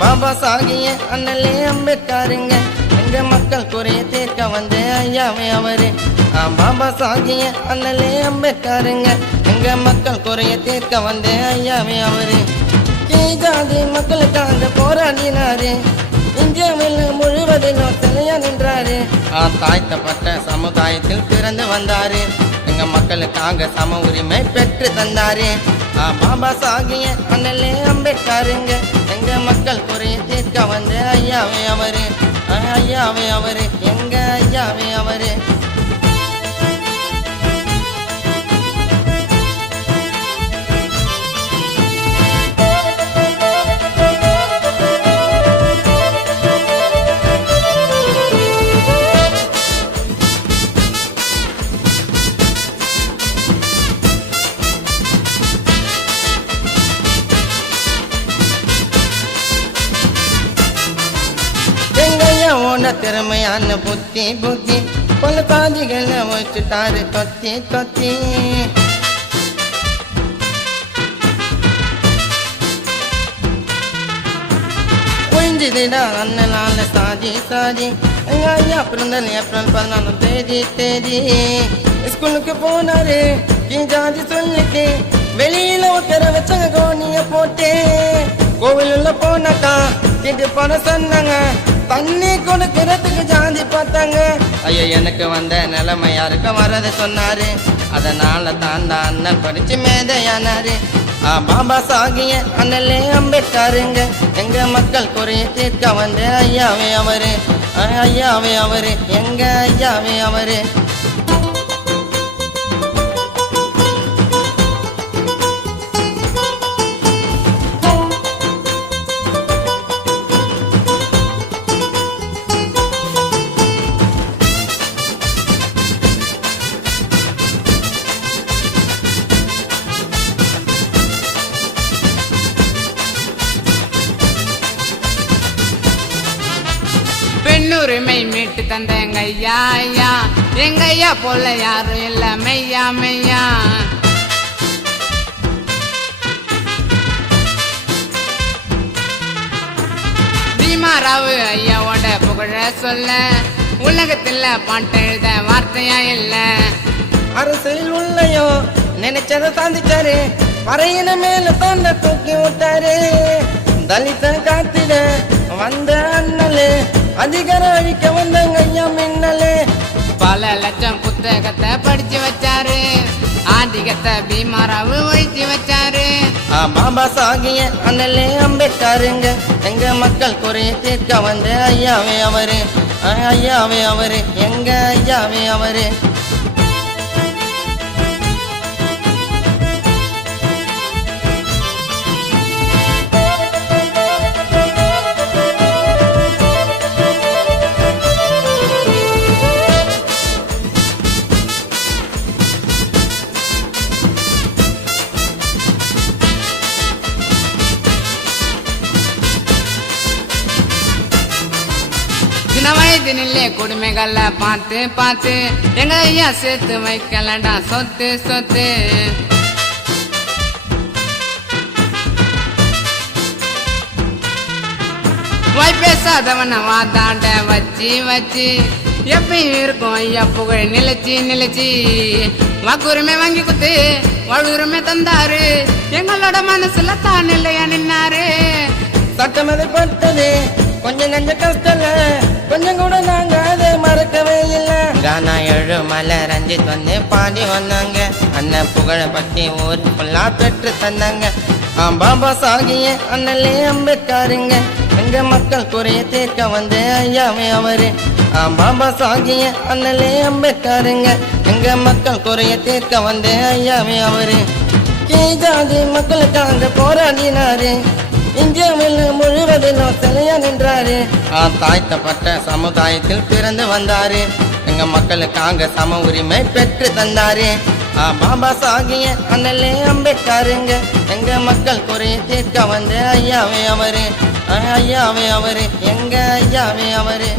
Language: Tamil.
பாபா சாகிய அண்ணலே அம்பேத்கருங்க எங்க மக்கள் குறைய தீர்க்க வந்த ஐயாவே அவரு. பாபா சாகிய அண்ணலே அம்பேத்கருங்க எங்க மக்கள் குறைய தீர்க்க வந்த ஐயாவே அவரு. ஜாதி மக்களுக்காக போராடினாரு, இந்தியாவில் முழுவதிலும் சிலையா நின்றாரு. தாழ்த்தப்பட்ட சமுதாயத்தில் பிறந்து வந்தாரு, எங்க மக்களுக்காக சம உரிமை பெற்று தந்தாரு. பாபா சாகிய அண்ணலே அம்பேத்கருங்க எங்க மக்கள் குறைய தீர்க்க வந்த ஐயாவே அவரு. ஐயாவே அவரு, எங்க ஐயாவே அவரு. திறமையான புத்தி புத்தி பல பாதிகளை வச்சுட்டாரு தொத்தி தொத்தி. புரிஞ்சுதுடா அண்ணனால சாதி சாதி. எங்க ஐயா பிறந்தல் ஏப்ரல் 14 தேதி. ஸ்கூலுக்கு போனாரு ஜாதி சொல்லிட்டு, வெளியில உட்கார வச்சாங்க கோணிய போட்டு. கோவிலுள்ள போனாக்கா கேட்டு பணம் சொன்னாங்க, தண்ணி கொடுக்கிறதுக்கு ஜாதி பார்த்தாங்க. ஐயோ எனக்கு வந்த நிலைமை யாருக்கும் வரது சொன்னாரு, அதனால தான் அண்ணன் படிச்சு மேதையானாரு. பாபா சாகிய அண்ணலே அம்பேத்கருங்க எங்க மக்கள் குறைய தீர்க்க வந்த ஐயாவே அவரு. ஐயாவே அவரு, எங்க ஐயாவே அவரு. பெண்ணுரிமை மீட்டு தந்த எங்க ஐயா ஐயா, எங்க ஐயா போல யாரும் இல்ல மெய்யா மெய்யா. பீமாராவு ஐயாவோட புகழ சொல்ல உலகத்துல பாட்டு எழுத வார்த்தையா இல்ல. அரசியல் உள்ளயோ நினைச்சதை சாதிச்சாரு, பறையின மேல தோண்ட தூக்கி விட்டாரு. தலித காத்திட வந்த அண்ணலே அதிகாரம் அழிக்க வந்தாங்க ஐயா மின்னலே. பல லட்சம் புத்தகத்தை படிச்சு வச்சாரு, ஆதிக்கத்தை பீமாராவு ஒழிச்சு வச்சாரு. பாபா சாகிய அண்ணலே அம்பேத்கருங்க எங்க மக்கள் குறைய தீர்க்க வந்த ஐயாவே அவரு. ஐயாவே அவரு, எங்க ஐயாவே அவரு. சின்ன வயதினிலே கொடுமைகளை பார்த்து பார்த்து எங்க ஐயா சேர்த்து வைக்கலடா சொத்து சொத்து. வாய் பேசாதவன வாதாண்ட வச்சு வச்சு எப்பயும் இருக்கும் ஐயா புகழ் நிலைச்சி நிலைச்சி. வாக்குரிமை வாங்கி குத்து வாழ்வுரிமை தந்தாரு, எங்களோட மனசுல தான் இல்லையா நின்னாரு. சட்டம் எதிர்பட்டது கொஞ்சம் நஞ்ச கஷ்டம், கொஞ்சம் கூட நாங்க அதை மறக்கவே இல்லை. கானா எழுமலை ரஞ்சித் வந்து பாடி வந்தாங்க, அண்ணன் புகழ பத்தி ஊர் ஃபுல்லா பெற்று தந்தாங்க. பாபா சாகிய அண்ணலே அம்பேத்கருங்க எங்க மக்கள் குறைய தீர்க்க வந்த ஐயாவே அவரு. பாபா சாகிய அண்ணலே அம்பேத்கருங்க எங்க மக்கள் குறைய தீர்க்க வந்த ஐயாவே அவரு. ஜாதி மக்களுக்காக போராடினாரு, இந்தியாவில் முழுவதிலும் சிலையா நின்றாரு. தாழ்த்தப்பட்ட சமுதாயத்தில் பிறந்து வந்தாரு, எங்க மக்களுக்காக சம உரிமை பெற்று தந்தாரு. பாபா சாகிய அண்ணலே அம்பேத்கருங்க எங்க மக்கள் குறைய தீர்க்க வந்த ஐயாவே அவரு. ஐயாவே அவரு, எங்க ஐயாவே அவரு.